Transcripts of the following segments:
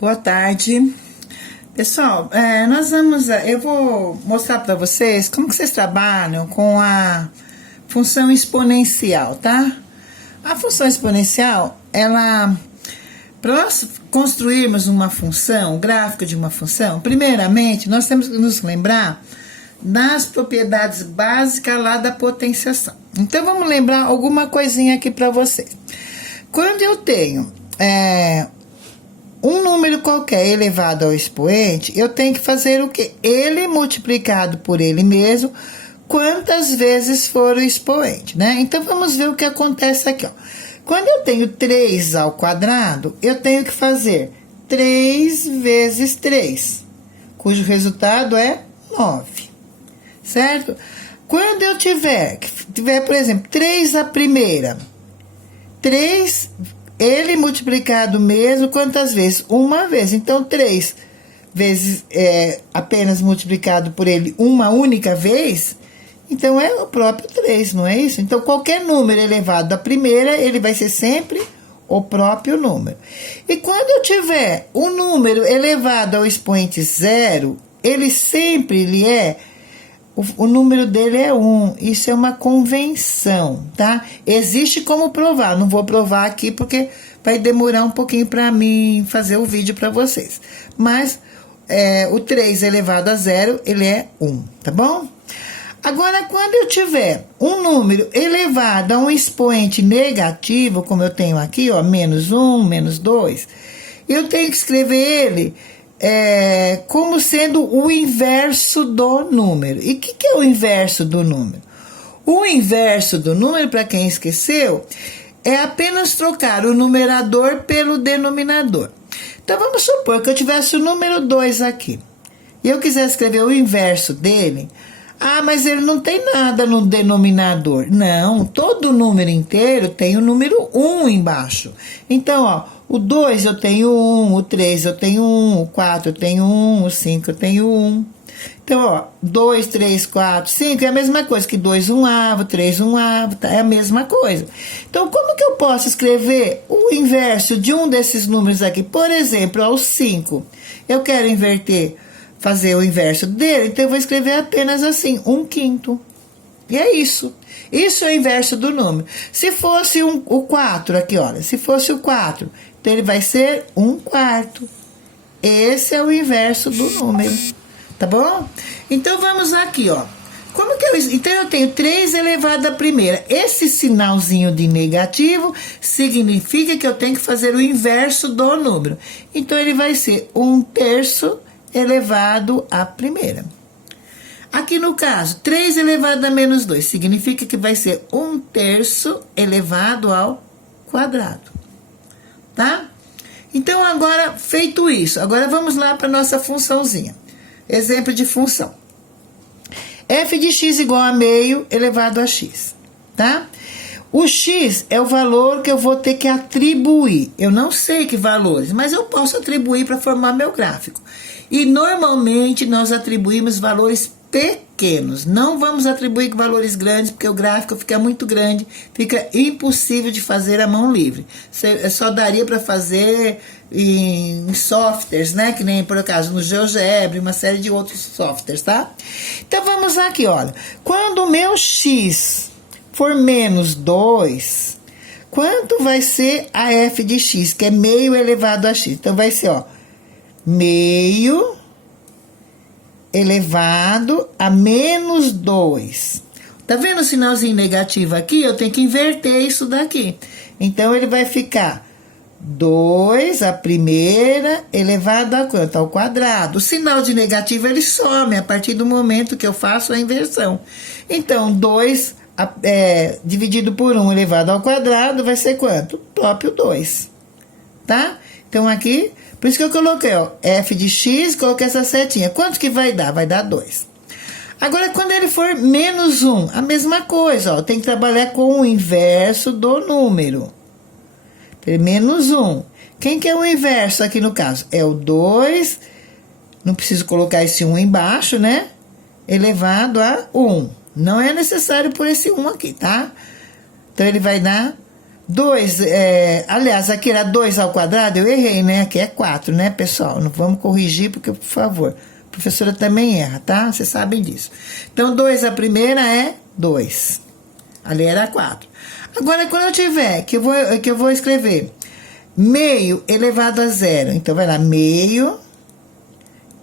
Boa tarde, pessoal. Eu vou mostrar para vocês como que vocês trabalham com a função exponencial, tá? A função exponencial, para nós construirmos uma função, um gráfico de uma função, primeiramente nós temos que nos lembrar das propriedades básicas lá da potenciação. Então vamos lembrar alguma coisinha aqui para você. Quando eu tenho um número qualquer elevado ao expoente, eu tenho que fazer o quê? Ele multiplicado por ele mesmo, quantas vezes for o expoente, né? Então, vamos ver o que acontece aqui, ó. Quando eu tenho 3 ao quadrado, eu tenho que fazer 3 vezes 3, cujo resultado é 9, certo? Quando eu tiver, por exemplo, 3 à primeira, 3... ele multiplicado mesmo, quantas vezes? Uma vez. Então, 3 vezes apenas multiplicado por ele uma única vez, então é o próprio 3, não é isso? Então, qualquer número elevado à primeira, ele vai ser sempre o próprio número. E quando eu tiver um número elevado ao expoente 0, ele sempre o número dele é 1, isso é uma convenção, tá? Existe como provar, não vou provar aqui porque vai demorar um pouquinho para mim fazer o vídeo para vocês. Mas o 3 elevado a 0, ele é 1, tá bom? Agora, quando eu tiver um número elevado a um expoente negativo, como eu tenho aqui, ó, menos 1, menos 2, eu tenho que escrever ele como sendo o inverso do número. E o que é o inverso do número? O inverso do número, para quem esqueceu, é apenas trocar o numerador pelo denominador. Então, vamos supor que eu tivesse o número 2 aqui, e eu quiser escrever o inverso dele. Ah, mas ele não tem nada no denominador. Não, todo número inteiro tem o número 1 embaixo. Então, ó, o 2 eu tenho 1, o 3 eu tenho 1, o 4 eu tenho 1, o 5 eu tenho 1. Então, ó, 2, 3, 4, 5 é a mesma coisa que 2 1/2, 3 1/2, tá? É a mesma coisa. Então, como que eu posso escrever o inverso de um desses números aqui? Por exemplo, ó, o 5. Eu quero fazer o inverso dele, então eu vou escrever apenas assim, 1/5. E é isso. Isso é o inverso do número. Se fosse o 4 aqui, olha, se fosse o 4, então ele vai ser 1/4. Esse é o inverso do número, tá bom? Então vamos aqui, ó. Então eu tenho 3 elevado à primeira. Esse sinalzinho de negativo significa que eu tenho que fazer o inverso do número. Então ele vai ser 1/3 elevado à primeira. Aqui no caso, 3 elevado a menos 2, significa que vai ser 1/3 elevado ao quadrado, tá? Então, agora, feito isso, agora vamos lá para nossa funçãozinha. Exemplo de função. F de x igual a meio elevado a x, tá? O x é o valor que eu vou ter que atribuir. Eu não sei que valores, mas eu posso atribuir para formar meu gráfico. E normalmente nós atribuímos valores pequenos. Não vamos atribuir valores grandes, porque o gráfico fica muito grande, fica impossível de fazer à mão livre. Só daria para fazer em softwares, né? Que nem, por acaso, no GeoGebra, uma série de outros softwares, tá? Então, vamos aqui, olha. Quando o meu x for menos 2, quanto vai ser a f de x, que é meio elevado a x? Então, vai ser, ó, meio elevado a menos 2. Tá vendo o sinalzinho negativo aqui? Eu tenho que inverter isso daqui. Então, ele vai ficar 2 a primeira elevado a quanto? Ao quadrado. O sinal de negativo, ele some a partir do momento que eu faço a inversão. Então, 2 dividido por 1 elevado ao quadrado vai ser quanto? O próprio 2. Tá? Então, aqui, por isso que eu coloquei, ó, f de x, coloquei essa setinha. Quanto que vai dar? Vai dar 2. Agora, quando ele for menos 1, a mesma coisa, ó, tem que trabalhar com o inverso do número. Menos 1. Quem que é o inverso aqui no caso? É o 2, não preciso colocar esse 1 embaixo, né? Elevado a 1. Não é necessário por esse 1 aqui, tá? Então, ele vai dar 2, aliás, aqui era 2 ao quadrado, eu errei, né? Aqui é 4, né, pessoal? Não vamos corrigir, porque, por favor, a professora também erra, tá? Vocês sabem disso. Então, 2 a primeira é 2. Ali era 4. Agora, quando eu tiver, que eu vou escrever meio elevado a zero. Então, vai lá, meio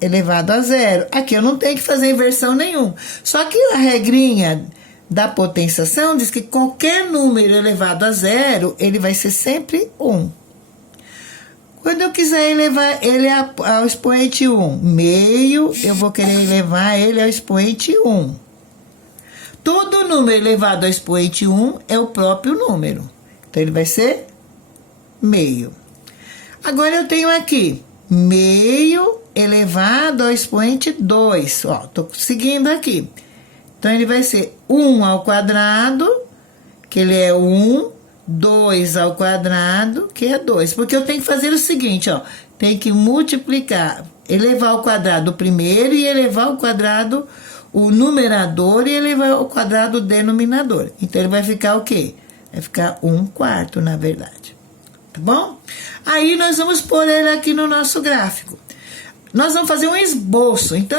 elevado a zero. Aqui eu não tenho que fazer inversão nenhuma. Só que a regrinha da potenciação diz que qualquer número elevado a zero, ele vai ser sempre 1. Quando eu quiser elevar ele ao expoente 1, meio, eu vou querer elevar ele ao expoente 1. Todo número elevado ao expoente 1 é o próprio número. Então, ele vai ser meio. Agora, eu tenho aqui meio elevado ao expoente 2. Ó, tô seguindo aqui. Então, ele vai ser 1 ao quadrado, que ele é 1, 2 ao quadrado, que é 2. Porque eu tenho que fazer o seguinte, ó. Tem que multiplicar, elevar ao quadrado o primeiro e elevar ao quadrado o numerador e elevar ao quadrado o denominador. Então, ele vai ficar o quê? Vai ficar 1/4, na verdade. Tá bom? Aí, nós vamos pôr ele aqui no nosso gráfico. Nós vamos fazer um esboço. Então,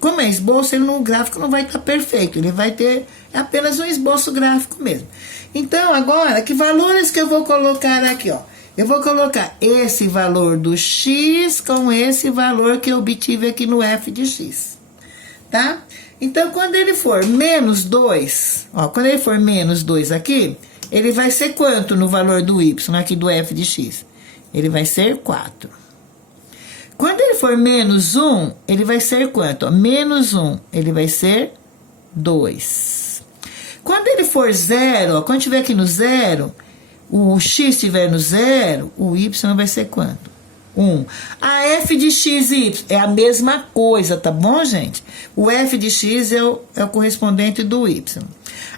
como é esboço, ele no gráfico não vai estar perfeito. Ele vai ter apenas um esboço gráfico mesmo. Então, agora, que valores que eu vou colocar aqui, ó? Eu vou colocar esse valor do x com esse valor que eu obtive aqui no f de x. Tá? Então, quando ele for menos 2, ó, quando ele for menos 2 aqui, ele vai ser quanto no valor do y, aqui do f de x? Ele vai ser 4. Quando ele for menos 1, ele vai ser quanto? Ó, menos 1, ele vai ser 2. Quando ele for 0, ó, quando estiver aqui no 0, o x estiver no 0, o y vai ser quanto? 1. A f de x e y é a mesma coisa, tá bom, gente? O f de x é o correspondente do y.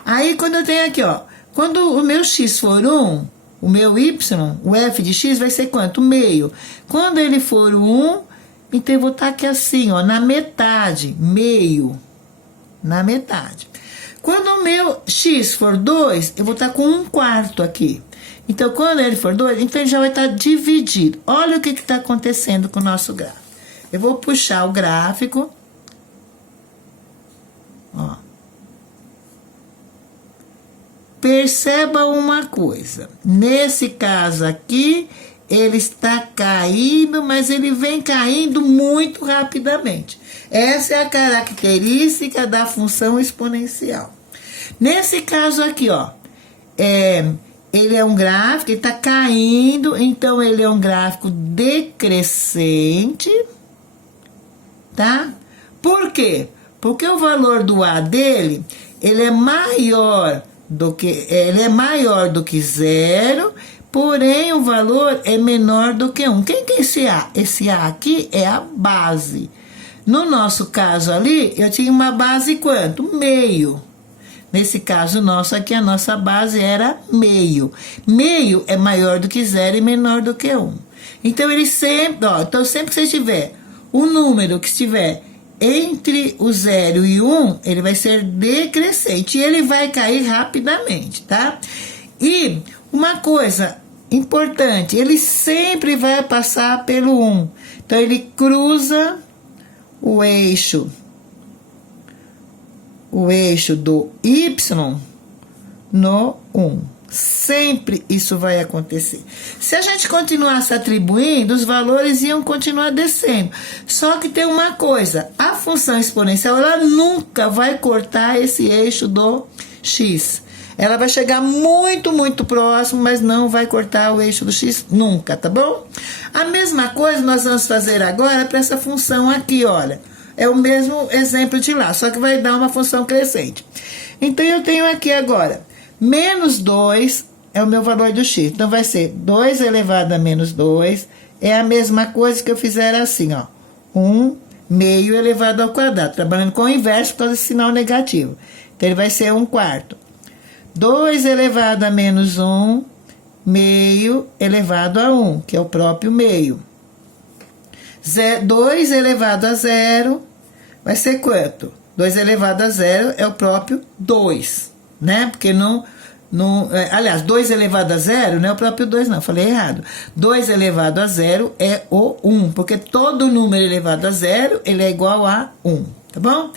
Aí, quando eu tenho aqui, ó, quando o meu x for 1, o meu y, o f de x vai ser quanto? Meio. Quando ele for 1, então eu vou estar aqui assim, ó, na metade, meio, na metade. Quando o meu x for 2, eu vou estar com 1/4 aqui. Então, quando ele for 2, então ele já vai estar dividido. Olha o que está acontecendo com o nosso gráfico. Eu vou puxar o gráfico. Ó. Perceba uma coisa. Nesse caso aqui, ele está caindo, mas ele vem caindo muito rapidamente. Essa é a característica da função exponencial. Nesse caso aqui, ó, ele é um gráfico, ele está caindo, então ele é um gráfico decrescente, tá? Por quê? Porque o valor do A dele, ele é maior do que 0, porém o valor é menor do que 1. Quem que é esse A? Esse A aqui é a base. No nosso caso ali, eu tinha uma base quanto? Meio. Nesse caso nosso aqui, a nossa base era meio. Meio é maior do que 0 e menor do que 1. Então, ele sempre, ó, então sempre que você tiver um número que estiver entre o 0 e 1, ele vai ser decrescente e ele vai cair rapidamente, tá? E uma coisa importante, ele sempre vai passar pelo 1. Então, ele cruza o eixo do y no 1. Sempre isso vai acontecer. Se a gente continuasse atribuindo, os valores iam continuar descendo. Só que tem uma coisa, a função exponencial, ela nunca vai cortar esse eixo do x. Ela vai chegar muito, muito próximo, mas não vai cortar o eixo do x nunca, tá bom? A mesma coisa nós vamos fazer agora para essa função aqui, olha. É o mesmo exemplo de lá, só que vai dar uma função crescente. Então, eu tenho aqui agora, menos 2 é o meu valor do x. Então, vai ser 2 elevado a menos 2, é a mesma coisa que eu fizer assim, ó. 1 meio elevado ao quadrado, trabalhando com o inverso por causa desse sinal negativo. Então, ele vai ser 1/4. 2 elevado a menos 1, meio elevado a 1, que é o próprio meio. 2 elevado a 0 vai ser quanto? 2 elevado a 0 é o próprio 2, né? Porque não, Aliás, 2 elevado a 0 não é o próprio 2, não, falei errado. 2 elevado a 0 é o 1, porque todo número elevado a 0, ele é igual a 1, tá bom?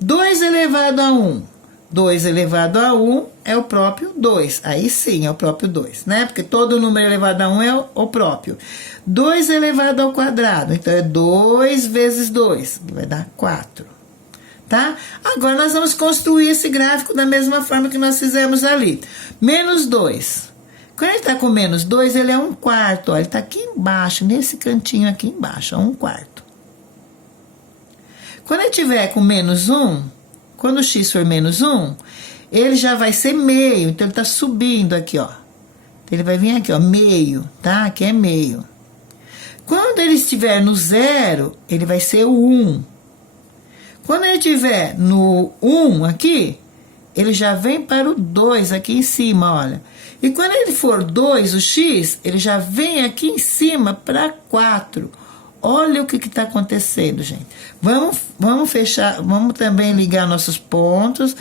2 elevado a 1. 2 elevado a 1 é o próprio 2. Aí sim, é o próprio 2, né? Porque todo número elevado a 1 é o próprio. 2 elevado ao quadrado, então é 2 vezes 2, vai dar 4. Tá? Agora nós vamos construir esse gráfico da mesma forma que nós fizemos ali. Menos 2. Quando ele está com menos 2, ele é 1/4. Ó, ele está aqui embaixo, nesse cantinho aqui embaixo, ó, 1/4. Quando ele tiver com menos 1, quando o x for menos 1, ele já vai ser meio. Então, ele está subindo aqui, ó. Ele vai vir aqui, ó, meio, tá? Aqui é meio. Quando ele estiver no 0, ele vai ser o 1. Quando ele estiver no 1 aqui, ele já vem para o 2 aqui em cima, olha. E quando ele for 2, o x, ele já vem aqui em cima para 4. Olha o que está acontecendo, gente. Vamos fechar, vamos também ligar nossos pontos.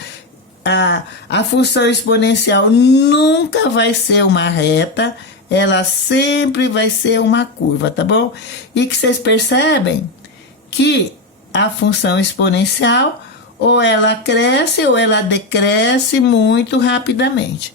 A função exponencial nunca vai ser uma reta, ela sempre vai ser uma curva, tá bom? E que vocês percebem que a função exponencial, ou ela cresce ou ela decresce muito rapidamente,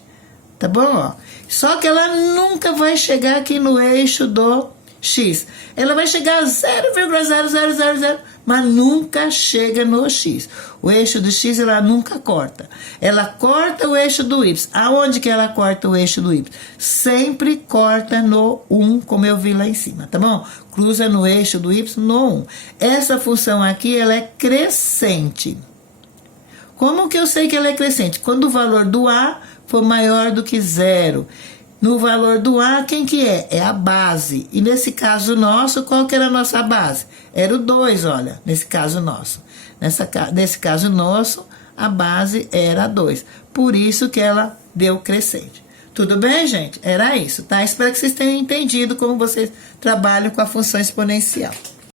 tá bom? Ó, só que ela nunca vai chegar aqui no eixo do x. Ela vai chegar a 0,0000, mas nunca chega no x. O eixo do x, ela nunca corta. Ela corta o eixo do y. Aonde que ela corta o eixo do y? Sempre corta no 1, como eu vi lá em cima, tá bom? Cruza no eixo do y no 1. Essa função aqui, ela é crescente. Como que eu sei que ela é crescente? Quando o valor do a for maior do que 0. No valor do a, quem que é? É a base. E nesse caso nosso, qual que era a nossa base? Era o 2, olha, nesse caso nosso. Nesse caso nosso, a base era 2. Por isso que ela deu crescente. Tudo bem, gente? Era isso, tá? Espero que vocês tenham entendido como vocês trabalham com a função exponencial.